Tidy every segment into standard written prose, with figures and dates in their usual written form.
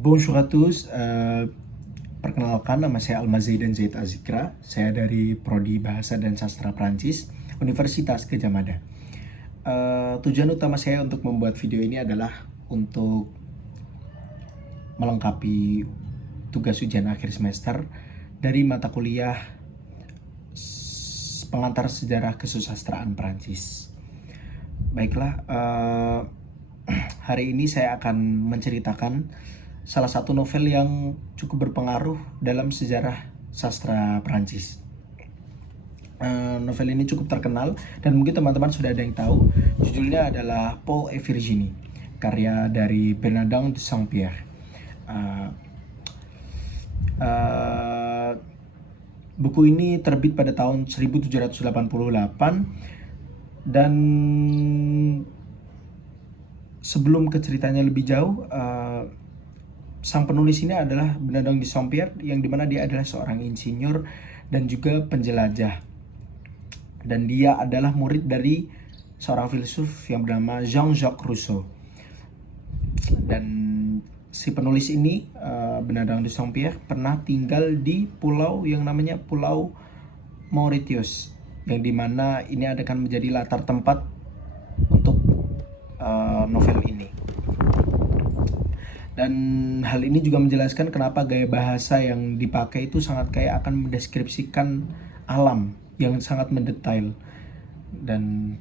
Bonjour à tous, perkenalkan nama saya Almazaidan Zaid Azikra. Saya dari Prodi Bahasa dan Sastra Prancis, Universitas Gadjah Mada. Tujuan utama saya untuk membuat video ini adalah untuk melengkapi tugas ujian akhir semester dari mata kuliah pengantar sejarah kesusastraan Prancis. Baiklah, hari ini saya akan menceritakan salah satu novel yang cukup berpengaruh dalam sejarah sastra Prancis. Novel ini cukup terkenal dan mungkin teman-teman sudah ada yang tahu. Judulnya adalah Paul et Virginie, karya dari Bernardin de Saint-Pierre. Buku ini terbit pada tahun 1788 dan sebelum ke ceritanya lebih jauh, sang penulis ini adalah Bernardin de Saint-Pierre, yang dimana dia adalah seorang insinyur dan juga penjelajah, dan dia adalah murid dari seorang filsuf yang bernama Jean-Jacques Rousseau. Dan si penulis ini, Bernardin de Saint-Pierre, pernah tinggal di pulau yang namanya Pulau Mauritius, yang dimana ini akan menjadi latar tempat untuk novel ini. Dan hal ini juga menjelaskan kenapa gaya bahasa yang dipakai itu sangat kayak akan mendeskripsikan alam yang sangat mendetail. Dan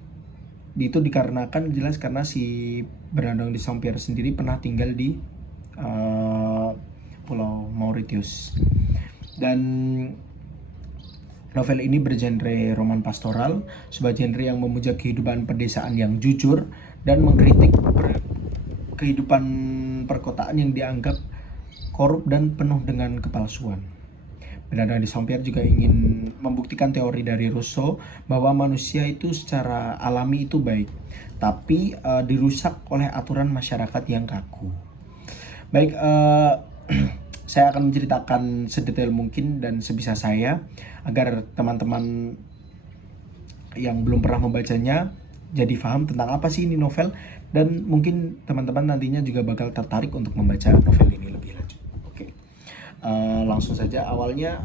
itu dikarenakan jelas karena si Bernardin de Saint-Pierre sendiri pernah tinggal di Pulau Mauritius. Dan novel ini bergenre roman pastoral, sebuah genre yang memuja kehidupan pedesaan yang jujur dan mengkritik kehidupan perkotaan yang dianggap korup dan penuh dengan kepalsuan. Bernardin de Saint-Pierre juga ingin membuktikan teori dari Rousseau bahwa manusia itu secara alami itu baik, tapi dirusak oleh aturan masyarakat yang kaku. Baik, saya akan menceritakan sedetail mungkin dan sebisa saya agar teman-teman yang belum pernah membacanya jadi paham tentang apa sih ini novel, dan mungkin teman-teman nantinya juga bakal tertarik untuk membaca novel ini lebih lanjut. Oke, langsung saja. Awalnya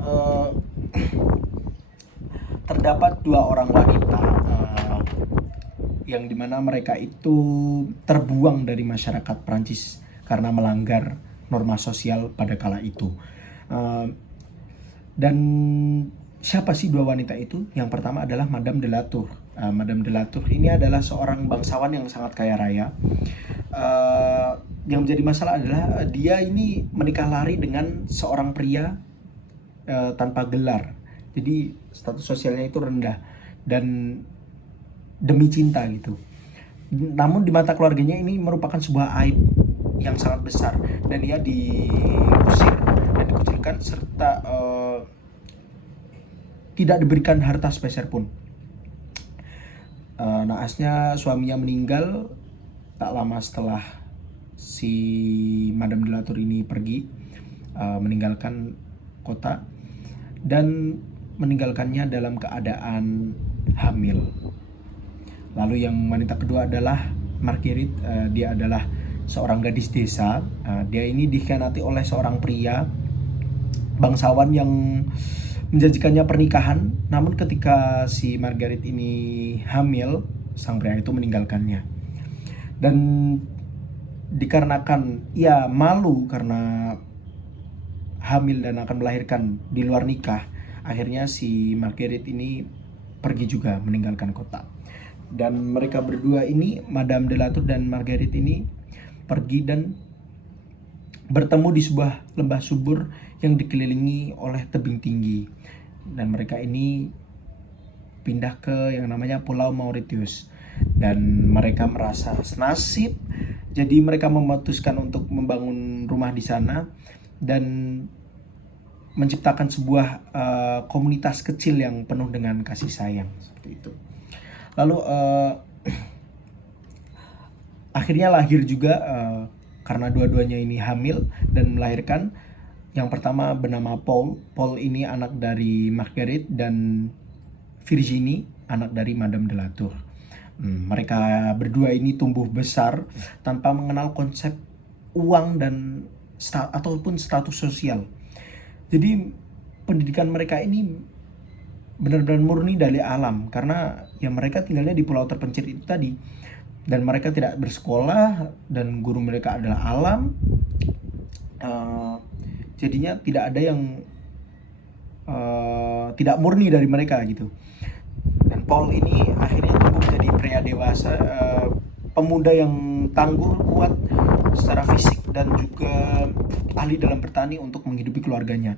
terdapat dua orang wanita yang dimana mereka itu terbuang dari masyarakat Prancis karena melanggar norma sosial pada kala itu. Dan siapa sih dua wanita itu? Yang pertama adalah Madame de la Tour. Madame de la Tour ini adalah seorang bangsawan yang sangat kaya raya. Yang menjadi masalah adalah dia ini menikah lari dengan seorang pria tanpa gelar. Jadi status sosialnya itu rendah dan demi cinta gitu. Namun di mata keluarganya ini merupakan sebuah aib yang sangat besar, dan dia diusir dan dikucilkan serta tidak diberikan harta sepeser pun. Naasnya suaminya meninggal tak lama setelah si Madame de la Tour ini pergi, meninggalkan kota dan meninggalkannya dalam keadaan hamil. Lalu yang wanita kedua adalah Marguerite. Dia adalah seorang gadis desa. Dia ini dikhianati oleh seorang pria bangsawan yang menjanjikannya pernikahan, namun ketika si Marguerite ini hamil, sang pria itu meninggalkannya. Dan dikarenakan ia malu karena hamil dan akan melahirkan di luar nikah, akhirnya si Marguerite ini pergi juga meninggalkan kota. Dan mereka berdua ini, Madame de la Tour dan Marguerite ini, pergi dan bertemu di sebuah lembah subur yang dikelilingi oleh tebing tinggi. Dan mereka ini pindah ke yang namanya Pulau Mauritius. Dan mereka merasa senasib, jadi mereka memutuskan untuk membangun rumah di sana dan menciptakan sebuah komunitas kecil yang penuh dengan kasih sayang, seperti itu. Lalu akhirnya lahir juga, karena dua-duanya ini hamil dan melahirkan. Yang pertama bernama Paul. Paul ini anak dari Marguerite, dan Virginie anak dari Madame de la Tour. Mereka berdua ini tumbuh besar tanpa mengenal konsep uang dan ataupun status sosial. Jadi pendidikan mereka ini benar-benar murni dari alam, karena ya mereka tinggalnya di pulau terpencil itu tadi, dan mereka tidak bersekolah dan guru mereka adalah alam. Jadinya tidak ada yang tidak murni dari mereka gitu. Dan Paul ini akhirnya tumbuh menjadi pria dewasa, pemuda yang tangguh, kuat secara fisik dan juga ahli dalam bertani untuk menghidupi keluarganya.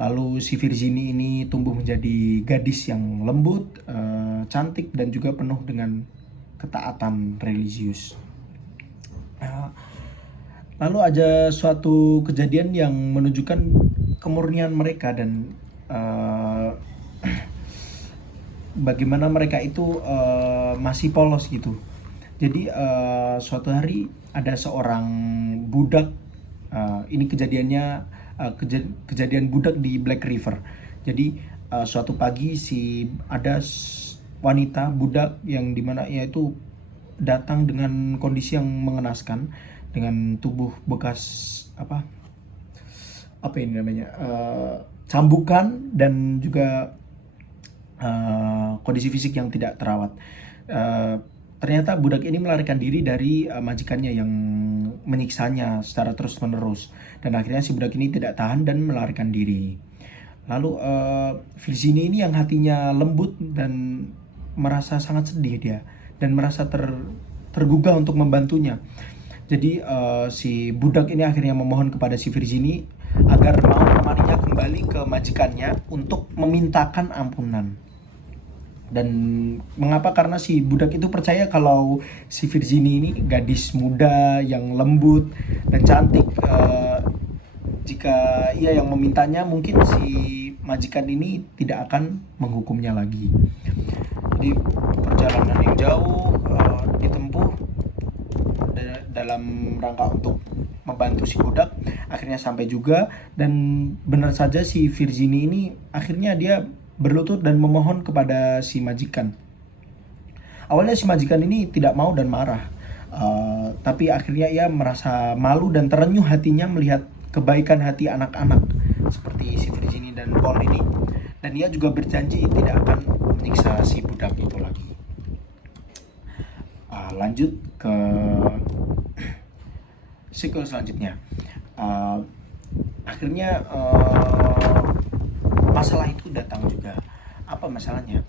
Lalu si Virginie ini tumbuh menjadi gadis yang lembut, cantik dan juga penuh dengan ketaatan religius. Lalu ada suatu kejadian yang menunjukkan kemurnian mereka dan bagaimana mereka itu masih polos gitu. Jadi suatu hari ada seorang budak, ini kejadiannya kejadian budak di Black River. Jadi suatu pagi ada wanita budak yang dimana ia itu datang dengan kondisi yang mengenaskan, dengan tubuh bekas apa ini namanya, cambukan dan juga kondisi fisik yang tidak terawat. Ternyata budak ini melarikan diri dari majikannya yang menyiksanya secara terus-menerus, dan akhirnya si budak ini tidak tahan dan melarikan diri. Lalu Virginie ini yang hatinya lembut dan merasa sangat sedih dia, dan merasa tergugah untuk membantunya. Jadi si budak ini akhirnya memohon kepada si Virginie agar mau menemaninya kembali ke majikannya untuk memintakan ampunan. Dan mengapa? Karena si budak itu percaya kalau si Virginie ini gadis muda yang lembut dan cantik. Jika ia yang memintanya, mungkin si majikan ini tidak akan menghukumnya lagi. Jadi perjalanan yang jauh ditempuh dalam rangka untuk membantu si budak, akhirnya sampai juga. Dan benar saja si Virginie ini akhirnya dia berlutut dan memohon kepada si majikan. Awalnya si majikan ini tidak mau dan marah, tapi akhirnya ia merasa malu dan terenyuh hatinya melihat kebaikan hati anak-anak seperti si Virginie dan Paul ini. Dan ia juga berjanji tidak akan menyiksa si budak itu lagi. Lanjut ke sequel selanjutnya. Akhirnya masalah itu datang juga. Apa masalahnya?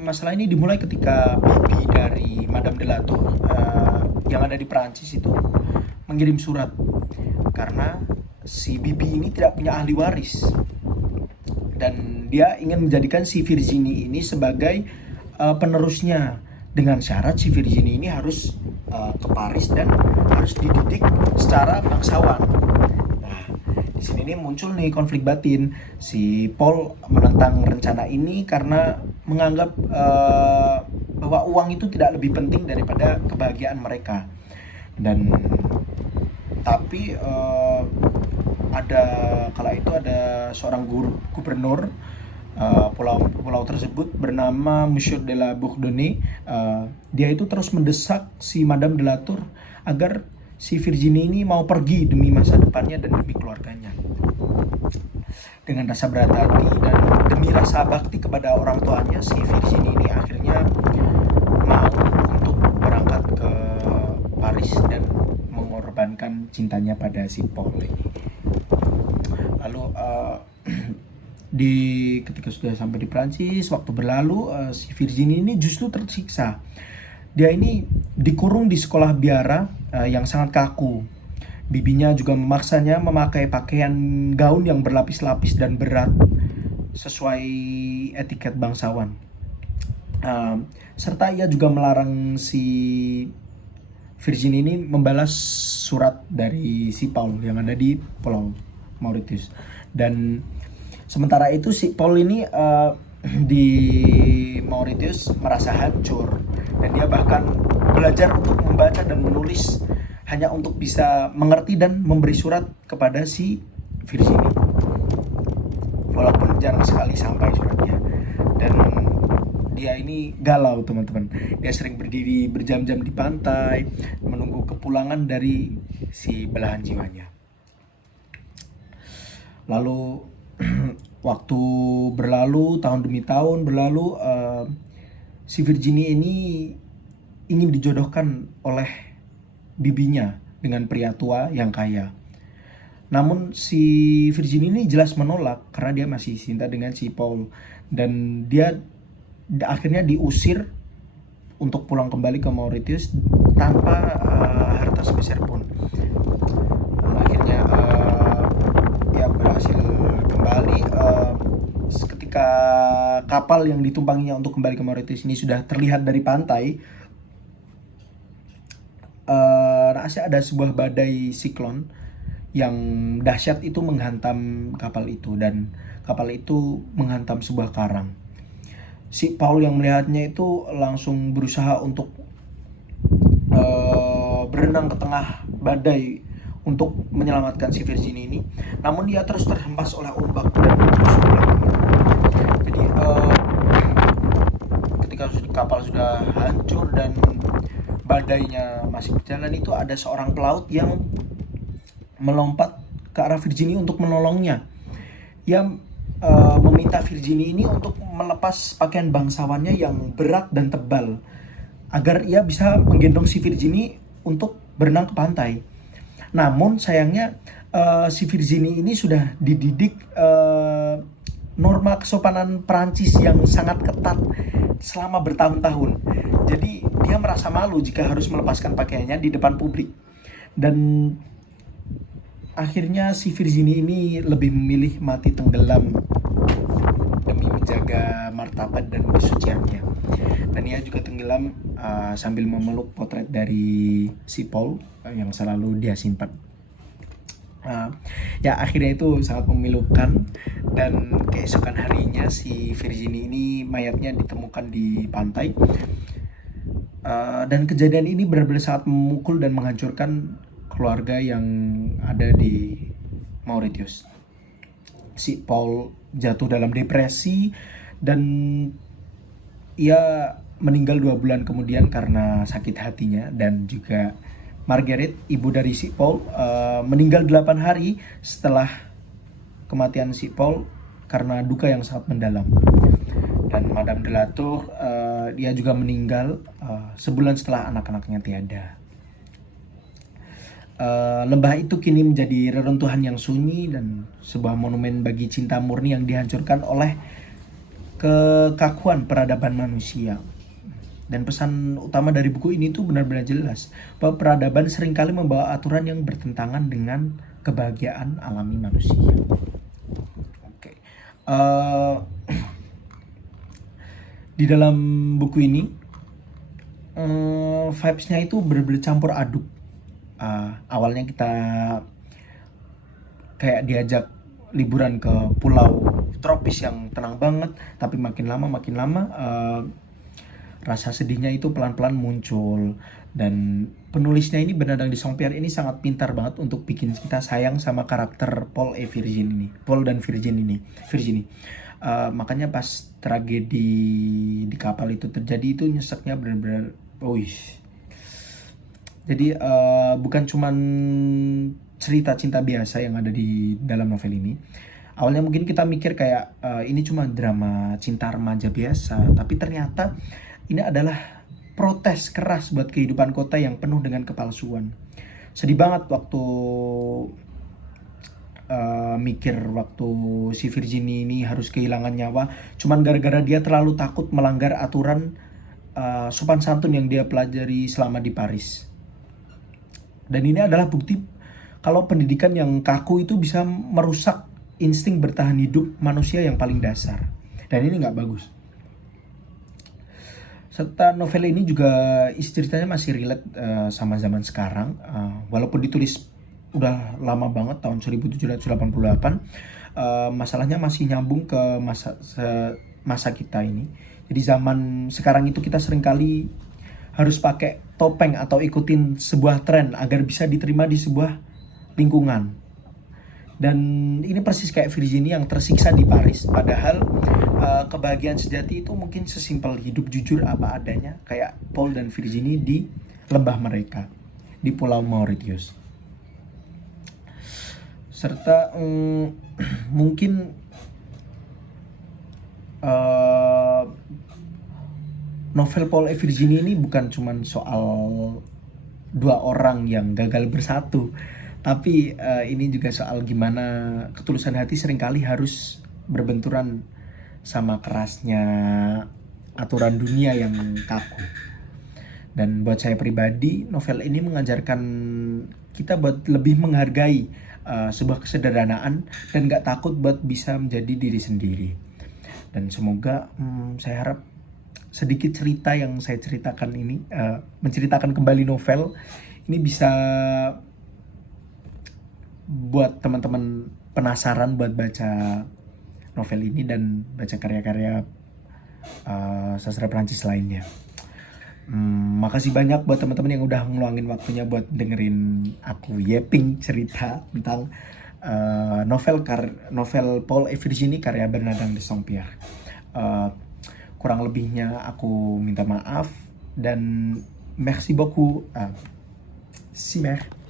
Masalah ini dimulai ketika bibi dari Madame de la Tour yang ada di Perancis itu mengirim surat, karena si bibi ini tidak punya ahli waris dan dia ingin menjadikan si Virginie ini sebagai penerusnya, dengan syarat si Virginie ini harus ke Paris dan harus dididik secara bangsawan. Nah, di sini nih muncul nih konflik batin. Si Paul menentang rencana ini karena menganggap bahwa uang itu tidak lebih penting daripada kebahagiaan mereka. Dan tapi kala itu ada seorang gubernur pulau tersebut bernama Monsieur de la Bourdonnais. Dia itu terus mendesak si Madame de la Tour agar si Virginie ini mau pergi demi masa depannya dan demi keluarganya. Dengan rasa berat hati dan demi rasa bakti kepada orang tuanya, si Virginie ini akhirnya mau untuk berangkat ke Paris dan mengorbankan cintanya pada si Paul ini. Lalu ketika sudah sampai di Prancis, waktu berlalu, si Virginie ini justru tersiksa. Dia ini dikurung di sekolah biara yang sangat kaku. Bibinya juga memaksanya memakai pakaian gaun yang berlapis-lapis dan berat sesuai etiket bangsawan. Serta ia juga melarang si Virginie ini membalas surat dari si Paul yang ada di Pulau Mauritius. Dan sementara itu si Paul ini di Mauritius merasa hancur, dan dia bahkan belajar untuk membaca dan menulis hanya untuk bisa mengerti dan memberi surat kepada si Virginie, walaupun jarang sekali sampai suratnya. Dan dia ini galau teman-teman. Dia sering berdiri berjam-jam di pantai menunggu kepulangan dari si belahan jiwanya. Lalu waktu berlalu, tahun demi tahun berlalu, si Virginie ini ingin dijodohkan oleh bibinya dengan pria tua yang kaya. Namun si Virginie ini jelas menolak karena dia masih cinta dengan si Paul, dan dia akhirnya diusir untuk pulang kembali ke Mauritius tanpa harta sebesar pun. Dan akhirnya dia berhasil kembali ketika kapal yang ditumpanginya untuk kembali ke Mauritius ini sudah terlihat dari pantai. Ada sebuah badai siklon yang dahsyat itu menghantam kapal itu, dan kapal itu menghantam sebuah karang. Si Paul yang melihatnya itu langsung berusaha untuk berenang ke tengah badai untuk menyelamatkan si Virginie ini. Namun dia terus terhempas oleh ombak dan terus pulang. Jadi ketika kapal sudah hancur dan badainya masih berjalan, itu ada seorang pelaut yang melompat ke arah Virginie untuk menolongnya. Ia meminta Virginie ini untuk melepas pakaian bangsawannya yang berat dan tebal agar ia bisa menggendong si Virginie untuk berenang ke pantai. Namun sayangnya si Virginie ini sudah dididik norma kesopanan Perancis yang sangat ketat selama bertahun-tahun. Jadi dia merasa malu jika harus melepaskan pakaiannya di depan publik. Dan akhirnya si Virginie ini lebih memilih mati tenggelam demi menjaga martabat dan kesuciannya. Dan ia juga tenggelam sambil memeluk potret dari si Paul yang selalu dia simpan. Ya akhirnya itu sangat memilukan, dan keesokan harinya si Virginie ini mayatnya ditemukan di pantai. Dan kejadian ini benar-benar sangat memukul dan menghancurkan keluarga yang ada di Mauritius. Si Paul jatuh dalam depresi dan ia meninggal 2 bulan kemudian karena sakit hatinya. Dan juga Margaret, ibu dari si Paul, meninggal 8 hari setelah kematian si Paul karena duka yang sangat mendalam. Dan Madame de la Tour, dia juga meninggal sebulan setelah anak-anaknya tiada. Lembah itu kini menjadi reruntuhan yang sunyi dan sebuah monumen bagi cinta murni yang dihancurkan oleh kekakuan peradaban manusia. Dan pesan utama dari buku ini tuh benar-benar jelas bahwa peradaban seringkali membawa aturan yang bertentangan dengan kebahagiaan alami manusia. Oke. Di dalam buku ini vibes-nya itu benar-benar campur aduk. Awalnya kita kayak diajak liburan ke pulau tropis yang tenang banget, tapi makin lama rasa sedihnya itu pelan-pelan muncul. Dan penulisnya ini, Bernardin de Saint-Pierre ini sangat pintar banget untuk bikin kita sayang sama karakter Paul dan Virginie. Makanya pas tragedi di kapal itu terjadi itu nyeseknya benar-benar Jadi bukan cuman cerita cinta biasa yang ada di dalam novel ini. Awalnya mungkin kita mikir kayak ini cuma drama cinta remaja biasa, tapi ternyata ini adalah protes keras buat kehidupan kota yang penuh dengan kepalsuan. Sedih banget waktu mikir waktu si Virginie ini harus kehilangan nyawa cuman gara-gara dia terlalu takut melanggar aturan sopan santun yang dia pelajari selama di Paris. Dan ini adalah bukti kalau pendidikan yang kaku itu bisa merusak insting bertahan hidup manusia yang paling dasar. Dan ini nggak bagus. Serta novel ini juga isi ceritanya masih relate sama zaman sekarang. Walaupun ditulis udah lama banget, tahun 1788, masalahnya masih nyambung ke masa kita ini. Jadi zaman sekarang itu kita seringkali harus pakai topeng atau ikutin sebuah tren agar bisa diterima di sebuah lingkungan. Dan ini persis kayak Virginie yang tersiksa di Paris, padahal kebahagiaan sejati itu mungkin sesimpel hidup jujur apa adanya, kayak Paul dan Virginie di lembah mereka di Pulau Mauritius. Serta mungkin novel Paul et Virginie ini bukan cuman soal dua orang yang gagal bersatu, tapi ini juga soal gimana ketulusan hati seringkali harus berbenturan sama kerasnya aturan dunia yang kaku. Dan buat saya pribadi, novel ini mengajarkan kita buat lebih menghargai sebuah kesederhanaan dan gak takut buat bisa menjadi diri sendiri. Dan semoga saya harap sedikit cerita yang saya ceritakan ini, menceritakan kembali novel ini bisa buat teman-teman penasaran buat baca novel ini dan baca karya-karya sastra Prancis lainnya. Makasih banyak buat teman-teman yang udah ngeluangin waktunya buat dengerin aku yeping cerita tentang novel Paul et Virginie karya Bernardin de Saint-Pierre. Kurang lebihnya aku minta maaf dan merci beaucoup. Simer.